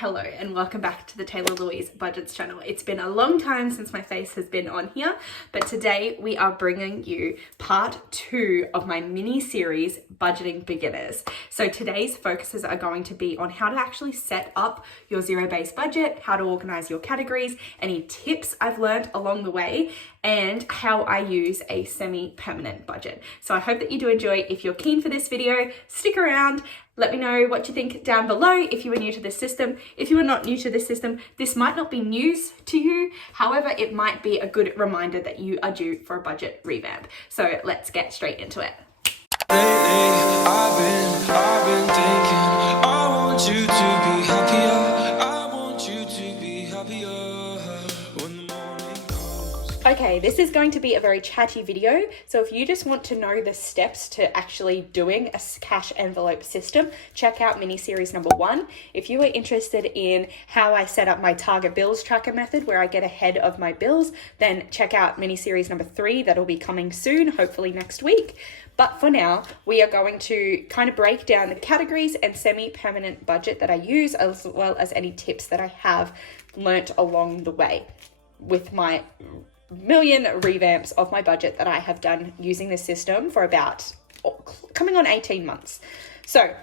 Hello and welcome back to the Taylah Louise Budgets channel. It's been a long time since my face has been on here, but today we are bringing you part 2 of my mini series, Budgeting Beginners. So today's focuses are going to be on how to actually set up your zero-based budget, how to organize your categories, any tips I've learned along the way, and how I use a semi-permanent budget. So I hope that you do enjoy. If you're keen for this video, stick around. Let me know what you think down below if you are new to this system. If you are not new to this system, this might not be news to you. However, it might be a good reminder that you are due for a budget revamp. So let's get straight into it. Lately, I've been thinking, I want you to be happier. I want you to be happier when the morning comes. Okay, this is going to be a very chatty video. So if you just want to know the steps to actually doing a cash envelope system, check out mini series number 1. If you are interested in how I set up my target bills tracker method where I get ahead of my bills, then check out mini series number 3. That'll be coming soon, hopefully next week. But for now, we are going to kind of break down the categories and semi-permanent budget that I use, as well as any tips that I have learnt along the way with my million revamps of my budget that I have done using this system for about coming on 18 months. So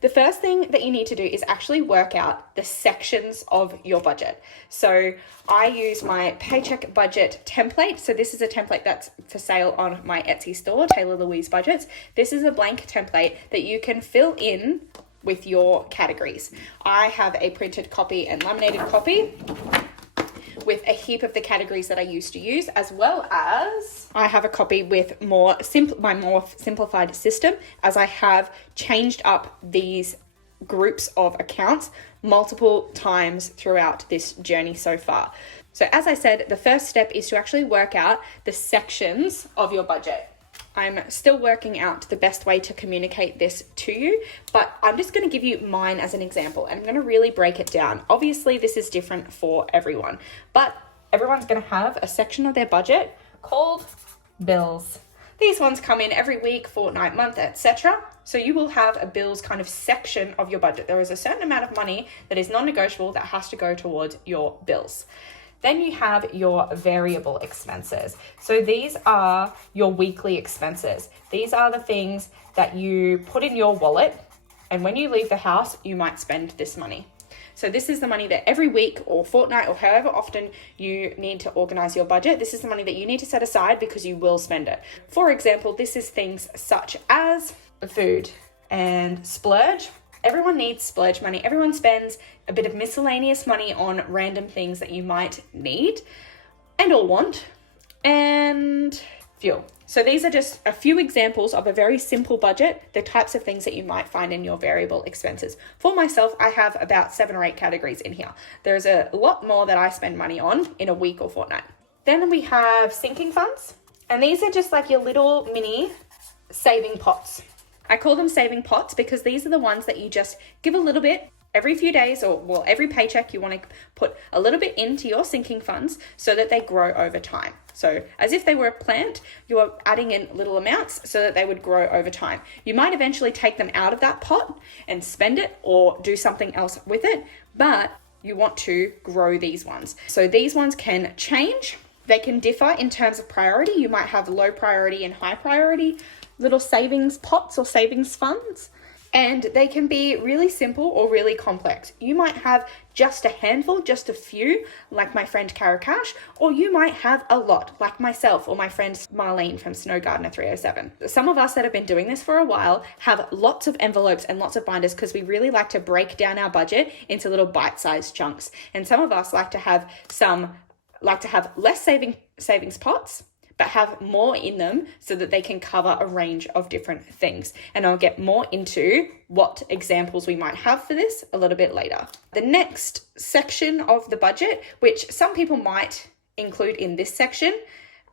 the first thing that you need to do is actually work out the sections of your budget. So I use my paycheck budget template. So this is a template that's for sale on my Etsy store, Taylah Louise Budgets. This is a blank template that you can fill in with your categories. I have a printed copy and laminated copy with a heap of the categories that I used to use, as well as I have a copy with my more simplified system, as I have changed up these groups of accounts multiple times throughout this journey so far. So as I said, the first step is to actually work out the sections of your budget. I'm still working out the best way to communicate this to you, but I'm just going to give you mine as an example, and I'm going to really break it down. Obviously, this is different for everyone, but everyone's going to have a section of their budget called bills. These ones come in every week, fortnight, month, etc. So you will have a bills kind of section of your budget. There is a certain amount of money that is non-negotiable that has to go towards your bills. Then you have your variable expenses. So these are your weekly expenses. These are the things that you put in your wallet, and when you leave the house, you might spend this money. So this is the money that every week or fortnight or however often you need to organize your budget, this is the money that you need to set aside because you will spend it. For example, this is things such as food and splurge. Everyone needs splurge money. Everyone spends a bit of miscellaneous money on random things that you might need and or want, and fuel. So these are just a few examples of a very simple budget, the types of things that you might find in your variable expenses. For myself, I have about 7 or 8 categories in here. There's a lot more that I spend money on in a week or fortnight. Then we have sinking funds, and these are just like your little mini saving pots. I call them saving pots because these are the ones that you just give a little bit every few days, or well, every paycheck you want to put a little bit into your sinking funds so that they grow over time. So as if they were a plant, you are adding in little amounts so that they would grow over time. You might eventually take them out of that pot and spend it or do something else with it, but you want to grow these ones. So these ones can change. They can differ in terms of priority. You might have low priority and high priority little savings pots or savings funds, and they can be really simple or really complex. You might have just a handful, just a few, like my friend Karakash, or you might have a lot, like myself or my friend Marlene from Snow Gardener 307. Some of us that have been doing this for a while have lots of envelopes and lots of binders because we really like to break down our budget into little bite-sized chunks. And some of us like to have less savings pots, but have more in them so that they can cover a range of different things. And I'll get more into what examples we might have for this a little bit later. The next section of the budget, which some people might include in this section,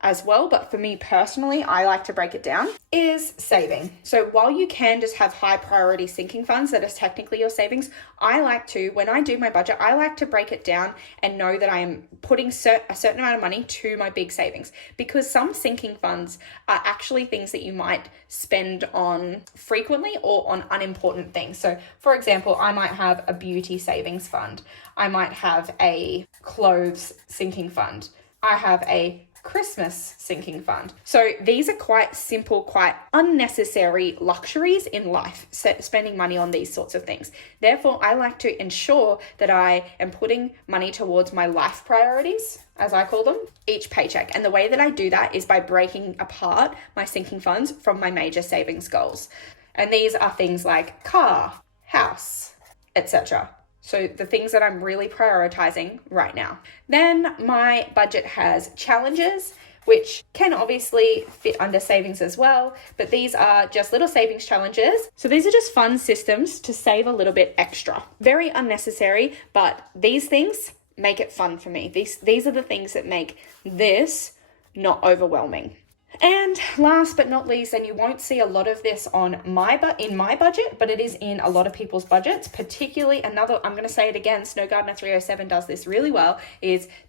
as well, but for me personally, I like to break it down, is saving. So while you can just have high priority sinking funds that is technically your savings, I like to, when I do my budget, I like to break it down and know that I am putting a certain amount of money to my big savings, because some sinking funds are actually things that you might spend on frequently or on unimportant things. So for example, I might have a beauty savings fund. I might have a clothes sinking fund. I have a Christmas sinking fund. So these are quite simple, quite unnecessary luxuries in life, spending money on these sorts of things. Therefore, I like to ensure that I am putting money towards my life priorities, as I call them, each paycheck. And the way that I do that is by breaking apart my sinking funds from my major savings goals. And these are things like car, house, etc. So the things that I'm really prioritizing right now. Then my budget has challenges, which can obviously fit under savings as well, but these are just little savings challenges. So these are just fun systems to save a little bit extra. Very unnecessary, but these things make it fun for me. These are the things that make this not overwhelming. And last but not least, and you won't see a lot of this in my budget, but it is in a lot of people's budgets, particularly I'm going to say it again, Snow Gardener 307 does this really well,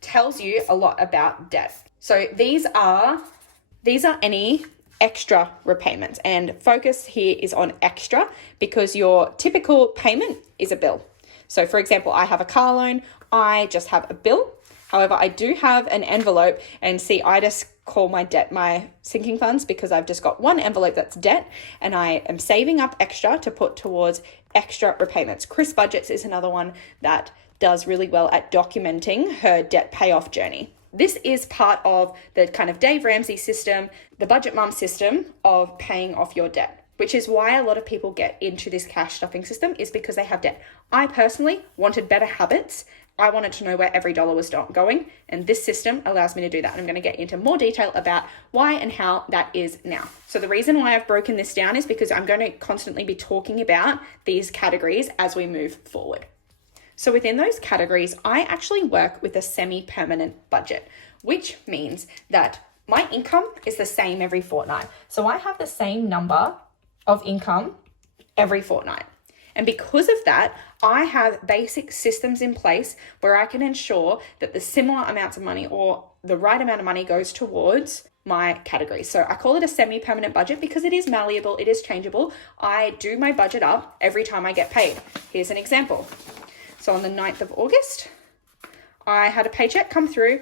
tells you a lot about debt. So these are any extra repayments, and focus here is on extra because your typical payment is a bill. So for example, I have a car loan, I just have a bill. However, I do have an envelope, and see, I just call my debt my sinking funds because I've just got one envelope that's debt, and I am saving up extra to put towards extra repayments. Chris Budgets is another one that does really well at documenting her debt payoff journey. This is part of the kind of Dave Ramsey system, the budget mum system of paying off your debt, which is why a lot of people get into this cash stuffing system, is because they have debt. I personally wanted better habits. I wanted to know where every dollar was going, and this system allows me to do that. And I'm going to get into more detail about why and how that is now. So the reason why I've broken this down is because I'm going to constantly be talking about these categories as we move forward. So within those categories, I actually work with a semi-permanent budget, which means that my income is the same every fortnight. So I have the same number of income every fortnight. And because of that, I have basic systems in place where I can ensure that the similar amounts of money or the right amount of money goes towards my categories. So I call it a semi-permanent budget because it is malleable, it is changeable. I do my budget up every time I get paid. Here's an example. So on the 9th of August, I had a paycheck come through,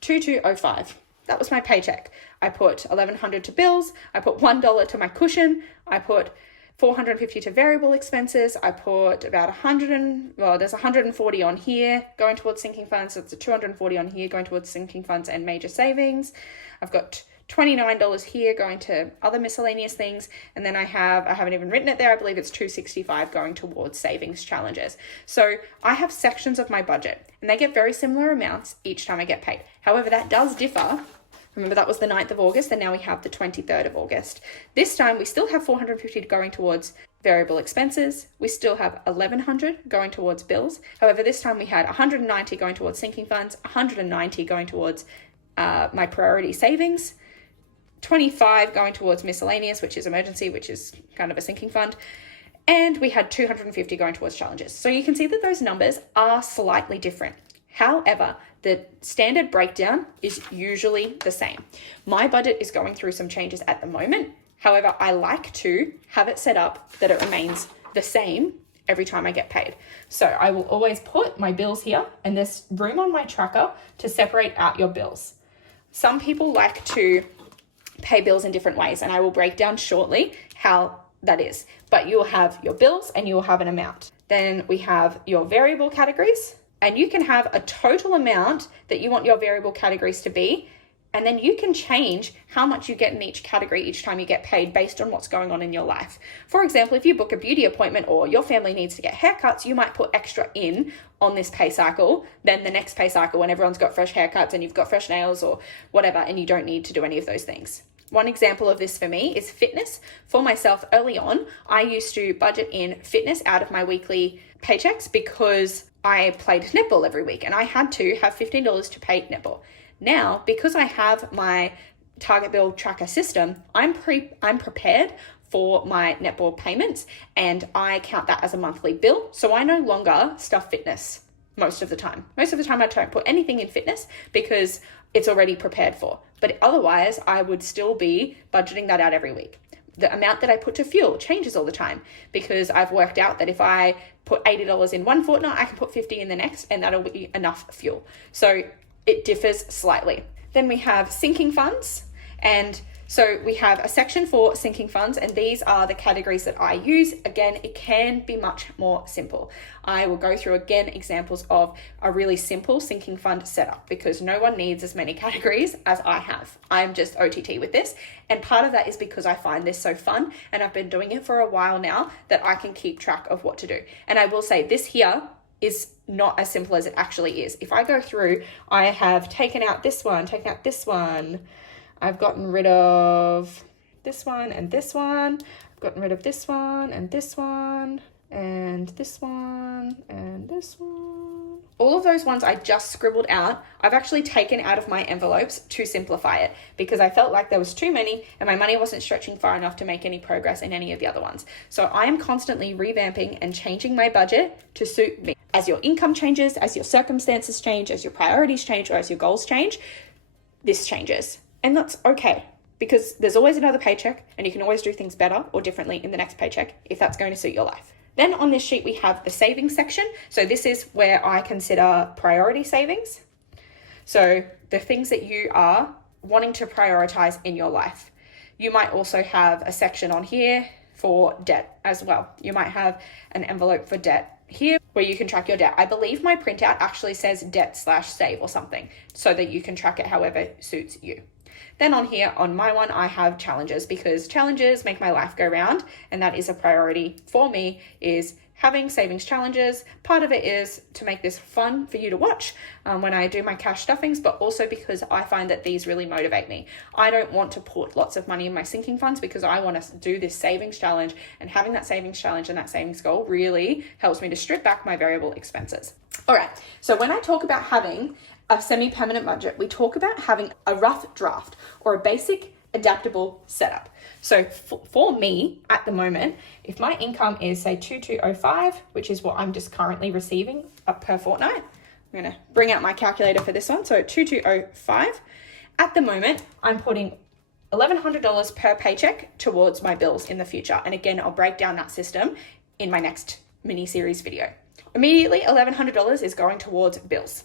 2205. That was my paycheck. I put $1,100 to bills. I put $1 to my cushion. I put $450 to variable expenses. I put about there's 140 on here going towards sinking funds. So it's a 240 on here going towards sinking funds and major savings. I've got $29 here going to other miscellaneous things. And then I haven't even written it there. I believe it's $265 going towards savings challenges. So I have sections of my budget and they get very similar amounts each time I get paid. However, that does differ. Remember, that was the 9th of August, and now we have the 23rd of August. This time, we still have $450 going towards variable expenses. We still have $1,100 going towards bills. However, this time we had $190 going towards sinking funds, $190 going towards my priority savings, $25 going towards miscellaneous, which is emergency, which is kind of a sinking fund, and we had $250 going towards challenges. So you can see that those numbers are slightly different. However, the standard breakdown is usually the same. My budget is going through some changes at the moment. However, I like to have it set up that it remains the same every time I get paid. So I will always put my bills here, and there's room on my tracker to separate out your bills. Some people like to pay bills in different ways, and I will break down shortly how that is. But you'll have your bills and you'll have an amount. Then we have your variable categories. And you can have a total amount that you want your variable categories to be, and then you can change how much you get in each category each time you get paid based on what's going on in your life. For example, if you book a beauty appointment or your family needs to get haircuts, you might put extra in on this pay cycle than the next pay cycle when everyone's got fresh haircuts and you've got fresh nails or whatever, and you don't need to do any of those things. One example of this for me is fitness. For myself early on, I used to budget in fitness out of my weekly paychecks because I played netball every week and I had to have $15 to pay netball. Now, because I have my target bill tracker system, I'm prepared for my netball payments and I count that as a monthly bill. So I no longer stuff fitness most of the time. Most of the time I don't put anything in fitness because it's already prepared for. But otherwise, I would still be budgeting that out every week. The amount that I put to fuel changes all the time because I've worked out that if I put $80 in one fortnight, I can put $50 in the next, and that'll be enough fuel. So it differs slightly. Then we have sinking funds. And so we have a section for sinking funds, and these are the categories that I use. Again, it can be much more simple. I will go through again examples of a really simple sinking fund setup because no one needs as many categories as I have. I'm just OTT with this. And part of that is because I find this so fun and I've been doing it for a while now that I can keep track of what to do. And I will say this here is not as simple as it actually is. If I go through, I have taken out this one, I've gotten rid of this one and this one. I've gotten rid of this one and this one and this one and this one. All of those ones I just scribbled out, I've actually taken out of my envelopes to simplify it because I felt like there was too many and my money wasn't stretching far enough to make any progress in any of the other ones. So I am constantly revamping and changing my budget to suit me. As your income changes, as your circumstances change, as your priorities change, or as your goals change, this changes. And that's okay because there's always another paycheck and you can always do things better or differently in the next paycheck if that's going to suit your life. Then on this sheet, we have the savings section. So this is where I consider priority savings. So the things that you are wanting to prioritize in your life. You might also have a section on here for debt as well. You might have an envelope for debt here where you can track your debt. I believe my printout actually says debt/save or something so that you can track it however suits you. Then on here, on my one, I have challenges because challenges make my life go round. And that is a priority for me, is having savings challenges. Part of it is to make this fun for you to watch when I do my cash stuffings, but also because I find that these really motivate me. I don't want to put lots of money in my sinking funds because I want to do this savings challenge, and having that savings challenge and that savings goal really helps me to strip back my variable expenses. All right, so when I talk about having a semi-permanent budget, we talk about having a rough draft or a basic adaptable setup. So for me at the moment, if my income is say 2205, which is what I'm just currently receiving per fortnight, I'm going to bring out my calculator for this one. So 2205, at the moment, I'm putting $1,100 per paycheck towards my bills in the future. And again, I'll break down that system in my next mini series video. Immediately, $1,100 is going towards bills.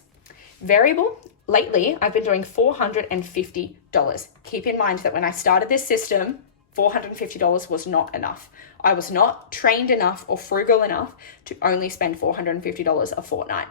Variable, lately, I've been doing $450. Keep in mind that when I started this system, $450 was not enough. I was not trained enough or frugal enough to only spend $450 a fortnight.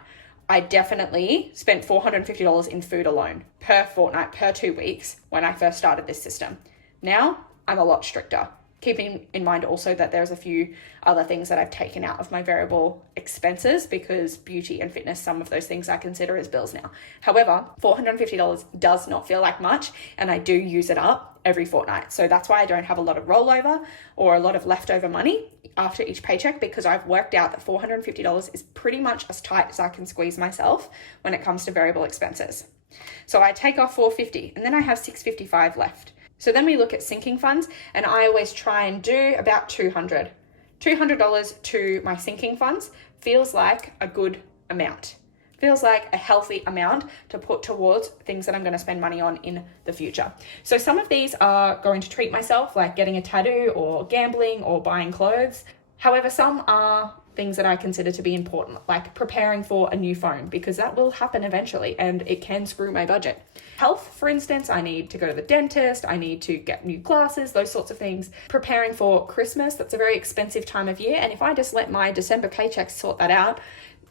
I definitely spent $450 in food alone per fortnight, per 2 weeks when I first started this system. Now, I'm a lot stricter. Keeping in mind also that there's a few other things that I've taken out of my variable expenses because beauty and fitness, some of those things I consider as bills now. However, $450 does not feel like much, and I do use it up every fortnight. So that's why I don't have a lot of rollover or a lot of leftover money after each paycheck, because I've worked out that $450 is pretty much as tight as I can squeeze myself when it comes to variable expenses. So I take off $450 and then I have $655 left. So then we look at sinking funds, and I always try and do about $200 to my sinking funds feels like a good amount. Feels like a healthy amount to put towards things that I'm going to spend money on in the future. So some of these are going to treat myself, like getting a tattoo or gambling or buying clothes. However, some are things that I consider to be important, like preparing for a new phone, because that will happen eventually and it can screw my budget. Health, for instance, I need to go to the dentist, I need to get new glasses, those sorts of things. Preparing for Christmas, that's a very expensive time of year, and if I just let my December paycheck sort that out,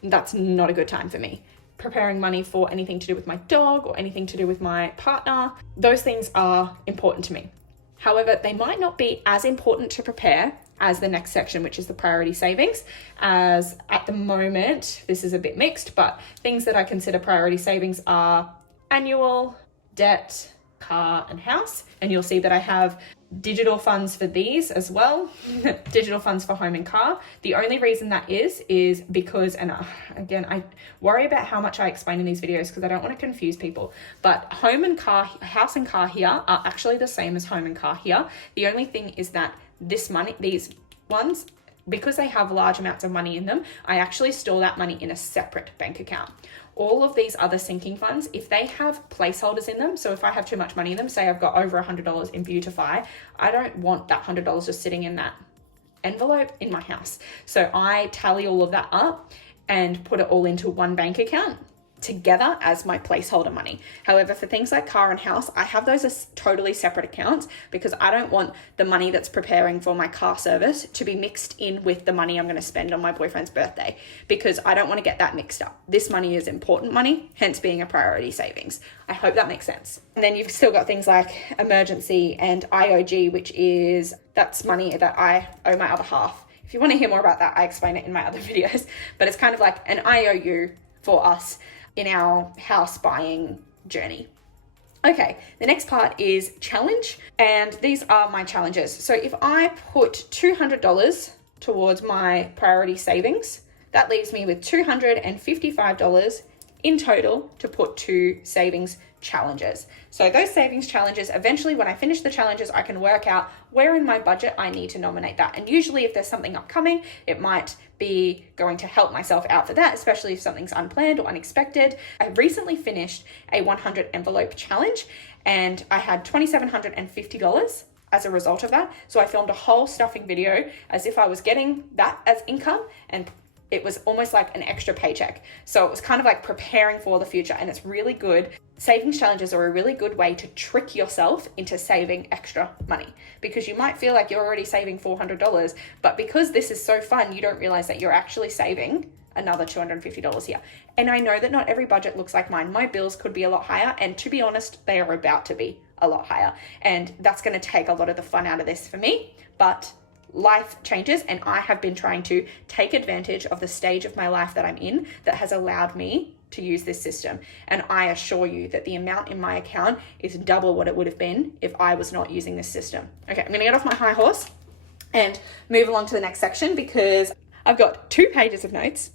that's not a good time for me. Preparing money for anything to do with my dog or anything to do with my partner, those things are important to me. However, they might not be as important to prepare as the next section, which is the priority savings, as at the moment, this is a bit mixed, but things that I consider priority savings are annual, debt, car, and house. And you'll see that I have digital funds for these as well, digital funds for home and car. The only reason that is because, and again, I worry about how much I explain in these videos because I don't want to confuse people, but home and car, house and car here are actually the same as home and car here. The only thing is that this money, these ones, because they have large amounts of money in them, I actually store that money in a separate bank account. All of these other sinking funds, if they have placeholders in them, so if I have too much money in them, say I've got over $100 in Beautify, I don't want that $100 just sitting in that envelope in my house. So I tally all of that up and put it all into one bank account together as my placeholder money. However, for things like car and house, I have those as totally separate accounts because I don't want the money that's preparing for my car service to be mixed in with the money I'm going to spend on my boyfriend's birthday, because I don't want to get that mixed up. This money is important money, hence being a priority savings. I hope that makes sense. And then you've still got things like emergency and IOG, which is, that's money that I owe my other half. If you want to hear more about that, I explain it in my other videos, but it's kind of like an IOU for us in our house buying journey. Okay, the next part is challenge, and these are my challenges. So if I put $200 towards my priority savings, that leaves me with $255 in total to put to savings challenges. So those savings challenges, eventually when I finish the challenges, I can work out where in my budget I need to nominate that. And usually if there's something upcoming, it might be going to help myself out for that, especially if something's unplanned or unexpected. I recently finished a 100 envelope challenge and I had $2,750 as a result of that. So I filmed a whole stuffing video as if I was getting that as income, and it was almost like an extra paycheck. So it was kind of like preparing for the future, and it's really good. Savings challenges are a really good way to trick yourself into saving extra money, because you might feel like you're already saving $400, but because this is so fun, you don't realize that you're actually saving another $250 here. And I know that not every budget looks like mine. My bills could be a lot higher, and to be honest, they are about to be a lot higher. And that's going to take a lot of the fun out of this for me, but life changes, and I have been trying to take advantage of the stage of my life that I'm in that has allowed me to use this system. And I assure you that the amount in my account is double what it would have been if I was not using this system. Okay, I'm gonna get off my high horse and move along to the next section, because I've got 2 pages of notes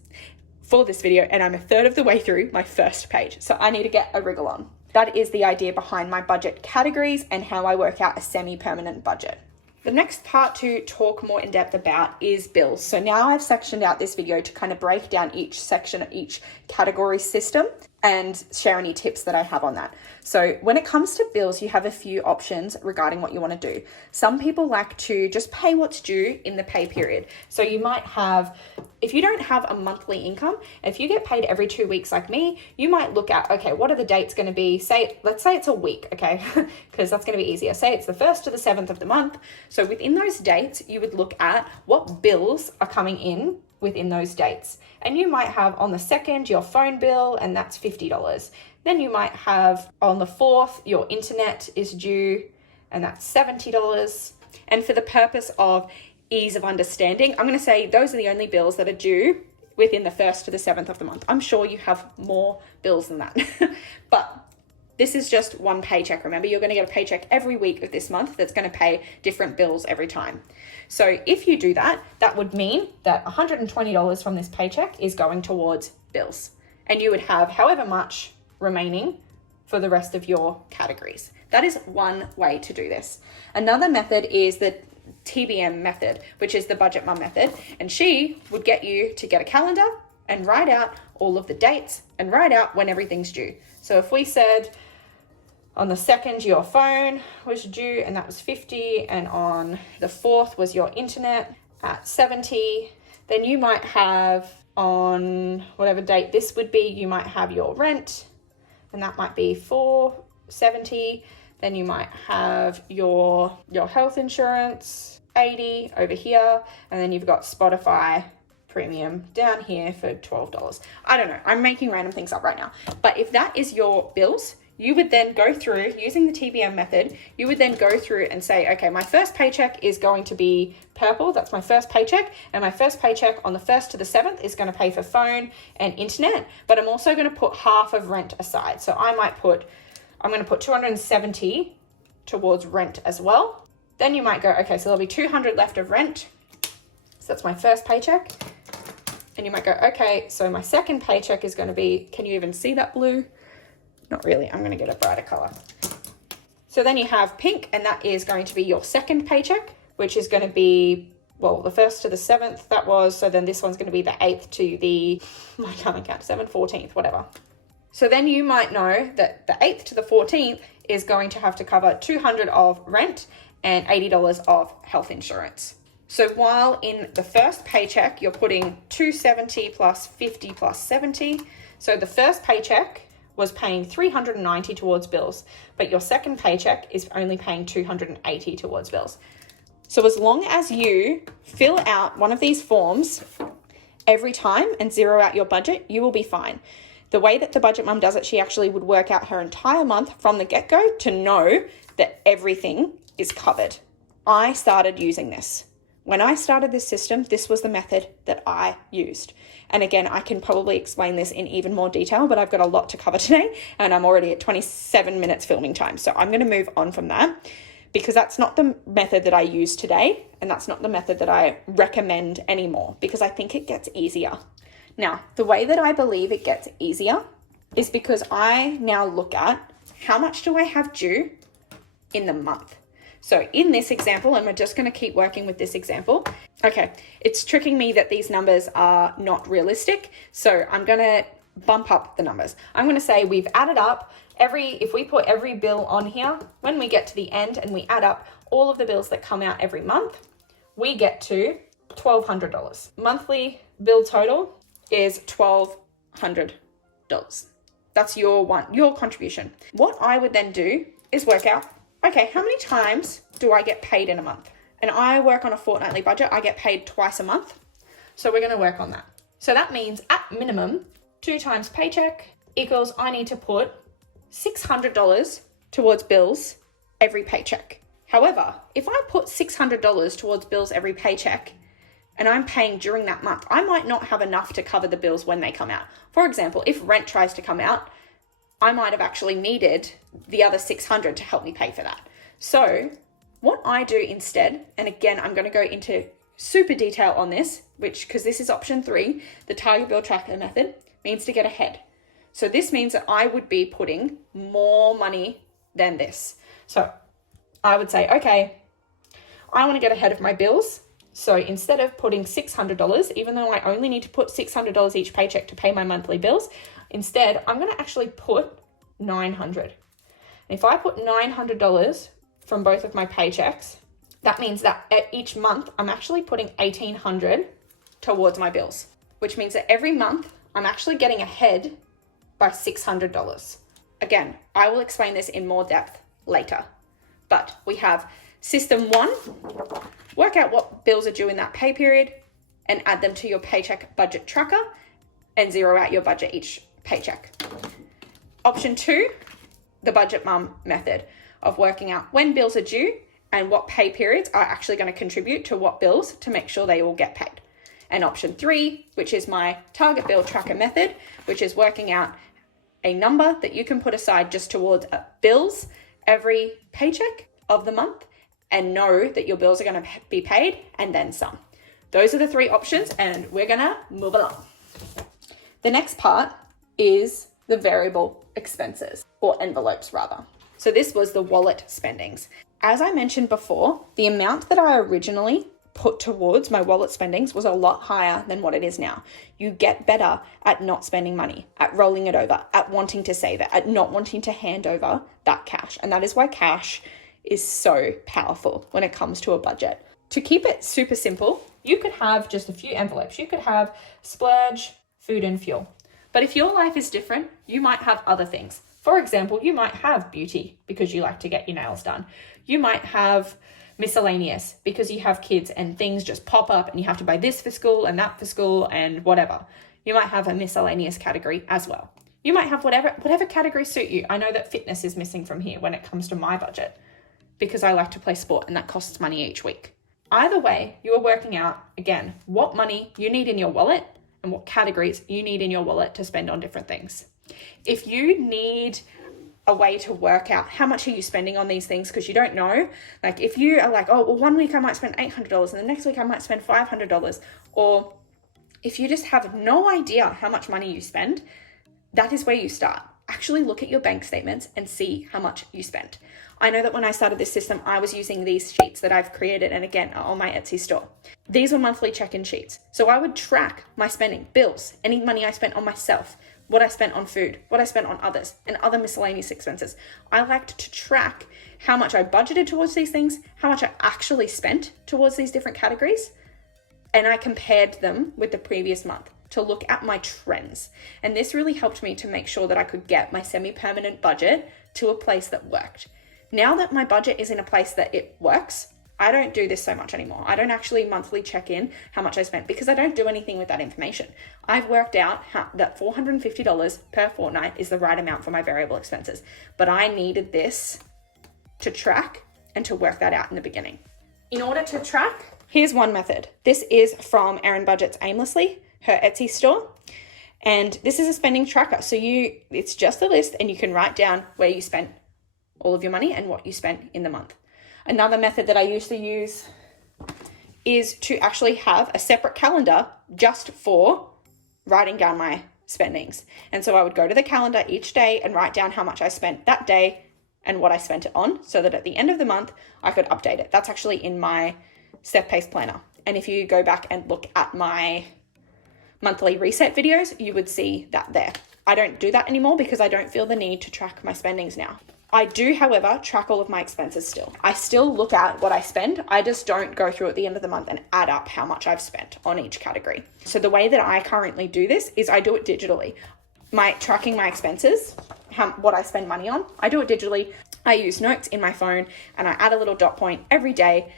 for this video and I'm a third of the way through my first page. So I need to get a wriggle on. That is the idea behind my budget categories and how I work out a semi-permanent budget. The next part to talk more in depth about is bills. So now I've sectioned out this video to kind of break down each section of each category system and share any tips that I have on that. So when it comes to bills, you have a few options regarding what you want to do. Some people like to just pay what's due in the pay period. So you might have, if you don't have a monthly income, if you get paid every 2 weeks like me, you might look at, okay, what are the dates going to be? Let's say it's a week, okay? Because that's going to be easier. Say it's the 1st to the 7th of the month. So within those dates, you would look at what bills are coming in within those dates. And you might have on the 2nd your phone bill, and that's $50. Then you might have on the 4th your internet is due, and that's $70. And for the purpose of ease of understanding, I'm going to say those are the only bills that are due within the 1st to the 7th of the month. I'm sure you have more bills than that, but this is just one paycheck. Remember, you're going to get a paycheck every week of this month that's going to pay different bills every time. So if you do that, that would mean that $120 from this paycheck is going towards bills. And you would have however much remaining for the rest of your categories. That is one way to do this. Another method is the TBM method, which is the budget mum method. And she would get you to get a calendar and write out all of the dates and write out when everything's due. So if we said on the 2nd, your phone was due and that was $50, and on the 4th was your internet at $70, then you might have on whatever date this would be, you might have your rent, and that might be $470. Then you might have your health insurance, $80 over here, and then you've got Spotify premium down here for $12. I don't know, I'm making random things up right now. But if that is your bills, you would then go through, using the TBM method, you would then go through and say, okay, my first paycheck is going to be purple. That's my first paycheck. And my first paycheck on the 1st to the 7th is going to pay for phone and internet, but I'm also going to put half of rent aside. So I'm going to put $270 towards rent as well. Then you might go, okay, so there'll be $200 left of rent. So that's my first paycheck. And you might go, okay, so my second paycheck is going to be, can you even see that blue? Not really. I'm going to get a brighter color. So then you have pink, and that is going to be your second paycheck, which is going to be, well, the 1st to the 7th that was. So then this one's going to be the 8th to the, I can't count, 7th, 14th, whatever. So then you might know that the 8th to the 14th is going to have to cover $200 of rent and $80 of health insurance. So while in the first paycheck, you're putting $270 plus 50 plus 70. So the first paycheck was paying $390 towards bills, but your second paycheck is only paying $280 towards bills. So as long as you fill out one of these forms every time and zero out your budget, you will be fine. The way that the budget mum does it, she actually would work out her entire month from the get-go to know that everything is covered. I started using this. When I started this system, this was the method that I used. And again, I can probably explain this in even more detail, but I've got a lot to cover today and I'm already at 27 minutes filming time. So I'm going to move on from that because that's not the method that I use today. And that's not the method that I recommend anymore because I think it gets easier. Now, the way that I believe it gets easier is because I now look at how much do I have due in the month. So in this example, and we're just going to keep working with this example. Okay, it's tricking me that these numbers are not realistic. So I'm going to bump up the numbers. I'm going to say we've added up if we put every bill on here, when we get to the end and we add up all of the bills that come out every month, we get to $1,200. Monthly bill total is $1,200. That's your contribution. What I would then do is work out, okay, how many times do I get paid in a month? And I work on a fortnightly budget. I get paid twice a month. So we're going to work on that. So that means at minimum, 2 times paycheck equals I need to put $600 towards bills every paycheck. However, if I put $600 towards bills every paycheck and I'm paying during that month, I might not have enough to cover the bills when they come out. For example, if rent tries to come out, I might have actually needed the other $600 to help me pay for that. So what I do instead, and again, I'm going to go into super detail on this, because this is option 3, the target bill tracker method, means to get ahead. So this means that I would be putting more money than this. So I would say, okay, I want to get ahead of my bills. So instead of putting $600, even though I only need to put $600 each paycheck to pay my monthly bills, instead, I'm going to actually put $900. And if I put $900 from both of my paychecks, that means that at each month, I'm actually putting $1,800 towards my bills, which means that every month I'm actually getting ahead by $600. Again, I will explain this in more depth later, but we have system 1, work out what bills are due in that pay period and add them to your paycheck budget tracker and zero out your budget each paycheck. Option 2, the budget mum method of working out when bills are due and what pay periods are actually going to contribute to what bills to make sure they all get paid. And option 3, which is my target bill tracker method, which is working out a number that you can put aside just towards bills every paycheck of the month and know that your bills are going to be paid and then some. Those are the 3 options and we're going to move along. The next part is the variable expenses, or envelopes rather. So this was the wallet spendings. As I mentioned before, the amount that I originally put towards my wallet spendings was a lot higher than what it is now. You get better at not spending money, at rolling it over, at wanting to save it, at not wanting to hand over that cash. And that is why cash is so powerful when it comes to a budget. To keep it super simple, you could have just a few envelopes. You could have splurge, food and fuel. But if your life is different, you might have other things. For example, you might have beauty because you like to get your nails done. You might have miscellaneous because you have kids and things just pop up and you have to buy this for school and that for school and whatever. You might have a miscellaneous category as well. You might have whatever category suit you. I know that fitness is missing from here when it comes to my budget because I like to play sport and that costs money each week. Either way, you are working out, again, what money you need in your wallet and what categories you need in your wallet to spend on different things. If you need a way to work out how much are you spending on these things, because you don't know. Like if you are like, oh, well, one week I might spend $800 and the next week I might spend $500, or if you just have no idea how much money you spend, that is where you start. Actually look at your bank statements and see how much you spent. I know that when I started this system, I was using these sheets that I've created, and again, are on my Etsy store. These were monthly check-in sheets. So I would track my spending, bills, any money I spent on myself, what I spent on food, what I spent on others, and other miscellaneous expenses. I liked to track how much I budgeted towards these things, how much I actually spent towards these different categories, and I compared them with the previous month to look at my trends. And this really helped me to make sure that I could get my semi-permanent budget to a place that worked. Now that my budget is in a place that it works, I don't do this so much anymore. I don't actually monthly check in how much I spent, because I don't do anything with that information. I've worked out that $450 per fortnight is the right amount for my variable expenses, but I needed this to track and to work that out in the beginning. In order to track, here's one method. This is from Erin Budgets Aimlessly, her Etsy store. And this is a spending tracker. So it's just a list, and you can write down where you spent all of your money and what you spent in the month. Another method that I used to use is to actually have a separate calendar just for writing down my spendings. And so I would go to the calendar each day and write down how much I spent that day and what I spent it on, so that at the end of the month, I could update it. That's actually in my step-paced planner. And if you go back and look at my monthly reset videos, you would see that there. I don't do that anymore because I don't feel the need to track my spendings now. I do, however, track all of my expenses still. I still look at what I spend. I just don't go through at the end of the month and add up how much I've spent on each category. So the way that I currently do this is I do it digitally. Tracking my expenses, what I spend money on, I do it digitally. I use notes in my phone, and I add a little dot point every day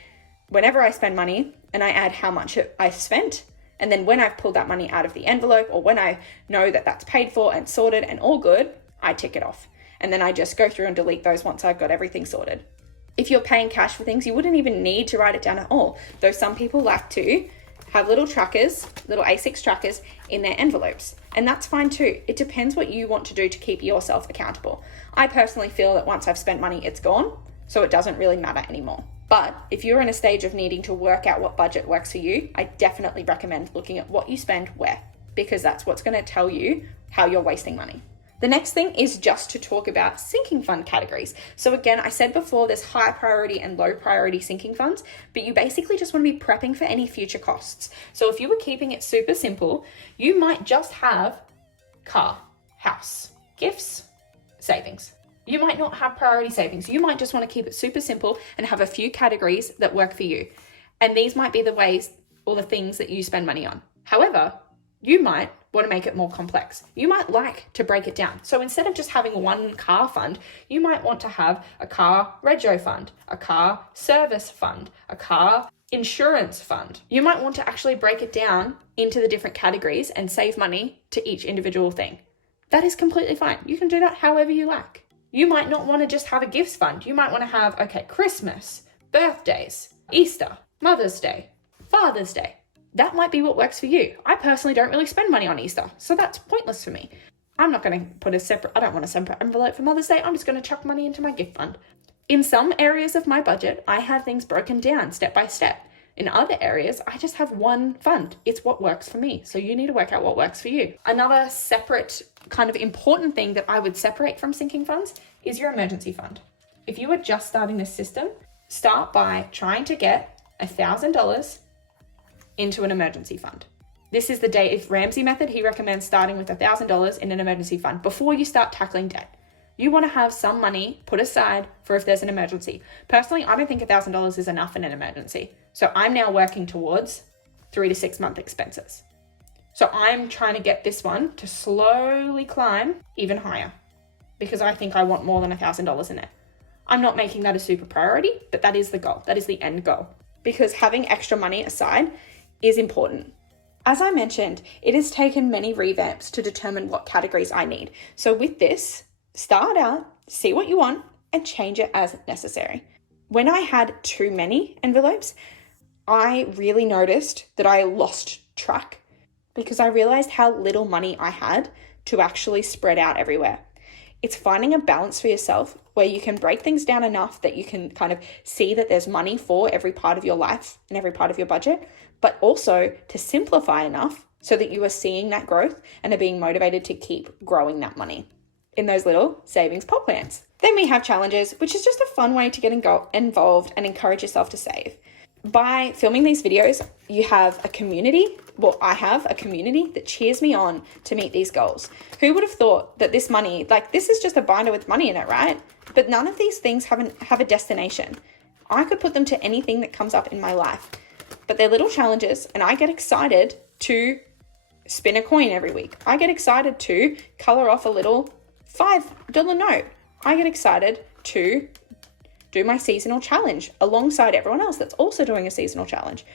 whenever I spend money, and I add how much I've spent. And then when I've pulled that money out of the envelope, or when I know that that's paid for and sorted and all good, I tick it off. And then I just go through and delete those once I've got everything sorted. If you're paying cash for things, you wouldn't even need to write it down at all. Though some people like to have little trackers, little A6 trackers in their envelopes. And that's fine too. It depends what you want to do to keep yourself accountable. I personally feel that once I've spent money, it's gone. So it doesn't really matter anymore. But if you're in a stage of needing to work out what budget works for you, I definitely recommend looking at what you spend where, because that's what's going to tell you how you're wasting money. The next thing is just to talk about sinking fund categories. So again, I said before, there's high priority and low priority sinking funds, but you basically just want to be prepping for any future costs. So if you were keeping it super simple, you might just have car, house, gifts, savings. You might not have priority savings. You might just want to keep it super simple and have a few categories that work for you. And these might be the ways or the things that you spend money on. However, you might want to make it more complex. You might like to break it down. So instead of just having one car fund, you might want to have a car rego fund, a car service fund, a car insurance fund. You might want to actually break it down into the different categories and save money to each individual thing. That is completely fine. You can do that however you like. You might not want to just have a gifts fund. You might want to have, Christmas, birthdays, Easter, Mother's Day, Father's Day. That might be what works for you. I personally don't really spend money on Easter, so that's pointless for me. I'm not going to put I don't want a separate envelope for Mother's Day. I'm just going to chuck money into my gift fund. In some areas of my budget, I have things broken down step by step. In other areas, I just have one fund. It's what works for me. So you need to work out what works for you. Another separate kind of important thing that I would separate from sinking funds is your emergency fund. If you are just starting this system, start by trying to get $1,000 into an emergency fund. This is the Dave Ramsey method. He recommends starting with $1,000 in an emergency fund before you start tackling debt. You want to have some money put aside for if there's an emergency. Personally, I don't think $1,000 is enough in an emergency. So I'm now working towards 3 to 6 month expenses. So I'm trying to get this one to slowly climb even higher because I think I want more than $1,000 in it. I'm not making that a super priority, but that is the goal. That is the end goal, because having extra money aside is important. As I mentioned, it has taken many revamps to determine what categories I need. So with this, start out, see what you want, and change it as necessary. When I had too many envelopes, I really noticed that I lost track because I realized how little money I had to actually spread out everywhere. It's finding a balance for yourself where you can break things down enough that you can kind of see that there's money for every part of your life and every part of your budget, but also to simplify enough so that you are seeing that growth and are being motivated to keep growing that money in those little savings pot plans. Then we have challenges, which is just a fun way to get involved and encourage yourself to save. By filming these videos, you have a community. Well, I have a community that cheers me on to meet these goals. Who would have thought that this money, like this is just a binder with money in it, right? But none of these things have a destination. I could put them to anything that comes up in my life, but they're little challenges, and I get excited to spin a coin every week. I get excited to color off a little $5 note. I get excited to do my seasonal challenge alongside everyone else that's also doing a seasonal challenge.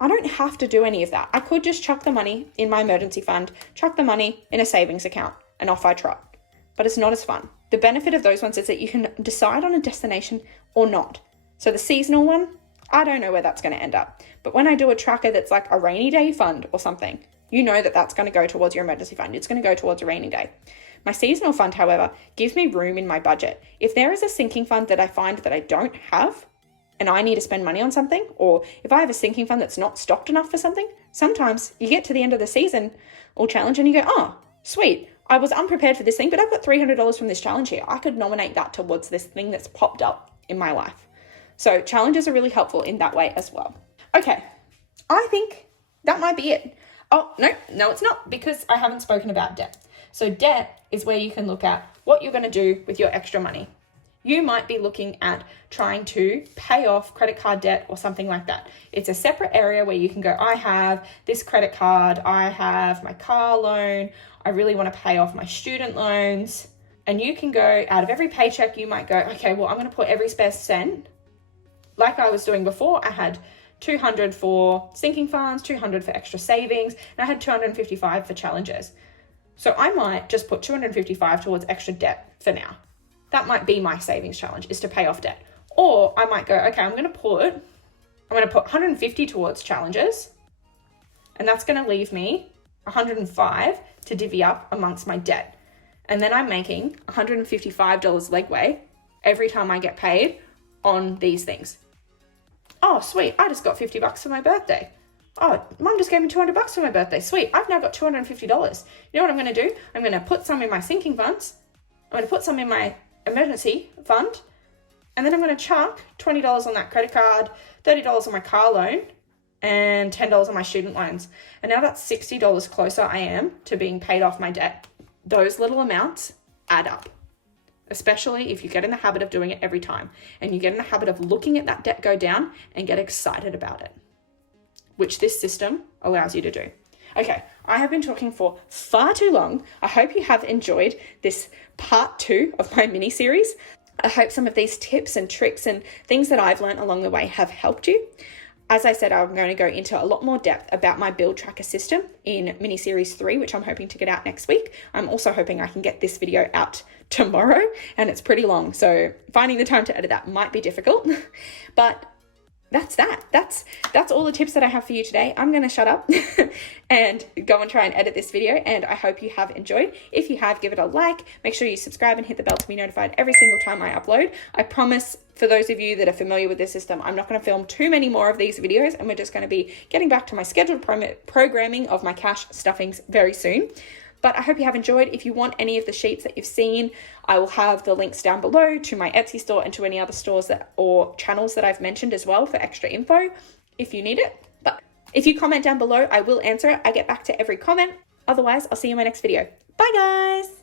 I don't have to do any of that. I could just chuck the money in my emergency fund, chuck the money in a savings account, and off I trot. But it's not as fun. The benefit of those ones is that you can decide on a destination or not. So the seasonal one, I don't know where that's going to end up. But when I do a tracker that's like a rainy day fund or something, you know that that's going to go towards your emergency fund. It's going to go towards a rainy day. My seasonal fund, however, gives me room in my budget. If there is a sinking fund that I find that I don't have and I need to spend money on something, or if I have a sinking fund that's not stocked enough for something, sometimes you get to the end of the season or challenge and you go, oh, sweet, I was unprepared for this thing, but I've got $300 from this challenge here. I could nominate that towards this thing that's popped up in my life. So challenges are really helpful in that way as well. Okay, I think that might be it. Oh, no, it's not, because I haven't spoken about debt. So debt is where you can look at what you're going to do with your extra money. You might be looking at trying to pay off credit card debt or something like that. It's a separate area where you can go, I have this credit card, I have my car loan, I really want to pay off my student loans. And you can go, out of every paycheck, you might go, okay, well, I'm going to put every spare cent, like I was doing before. I had $200 for sinking funds, $200 for extra savings, and I had $255 for challenges. So I might just put $255 towards extra debt for now. That might be my savings challenge, is to pay off debt. Or I might go, okay, I'm going to put $150 towards challenges, and that's going to leave me $105 to divvy up amongst my debt. And then I'm making $155 legway every time I get paid on these things. Oh, sweet, I just got $50 for my birthday. Oh, mum just gave me $200 for my birthday. Sweet, I've now got $250. You know what I'm going to do? I'm going to put some in my sinking funds. I'm going to put some in my emergency fund. And then I'm going to chuck $20 on that credit card, $30 on my car loan, and $10 on my student loans. And now that's $60 closer I am to being paid off my debt. Those little amounts add up, especially if you get in the habit of doing it every time and you get in the habit of looking at that debt go down and get excited about it, which this system allows you to do. Okay, I have been talking for far too long. I hope you have enjoyed this part 2 of my mini series. I hope some of these tips and tricks and things that I've learned along the way have helped you. As I said, I'm going to go into a lot more depth about my build tracker system in mini series 3, which I'm hoping to get out next week. I'm also hoping I can get this video out tomorrow, and it's pretty long, so finding the time to edit that might be difficult, but that's that. That's all the tips that I have for you today. I'm going to shut up and go and try and edit this video, and I hope you have enjoyed. If you have, give it a like. Make sure you subscribe and hit the bell to be notified every single time I upload. I promise, for those of you that are familiar with this system, I'm not going to film too many more of these videos, and we're just going to be getting back to my scheduled programming of my cash stuffings very soon. But I hope you have enjoyed. If you want any of the sheets that you've seen, I will have the links down below to my Etsy store and to any other stores or channels that I've mentioned as well for extra info if you need it. But if you comment down below, I will answer it. I get back to every comment. Otherwise, I'll see you in my next video. Bye, guys.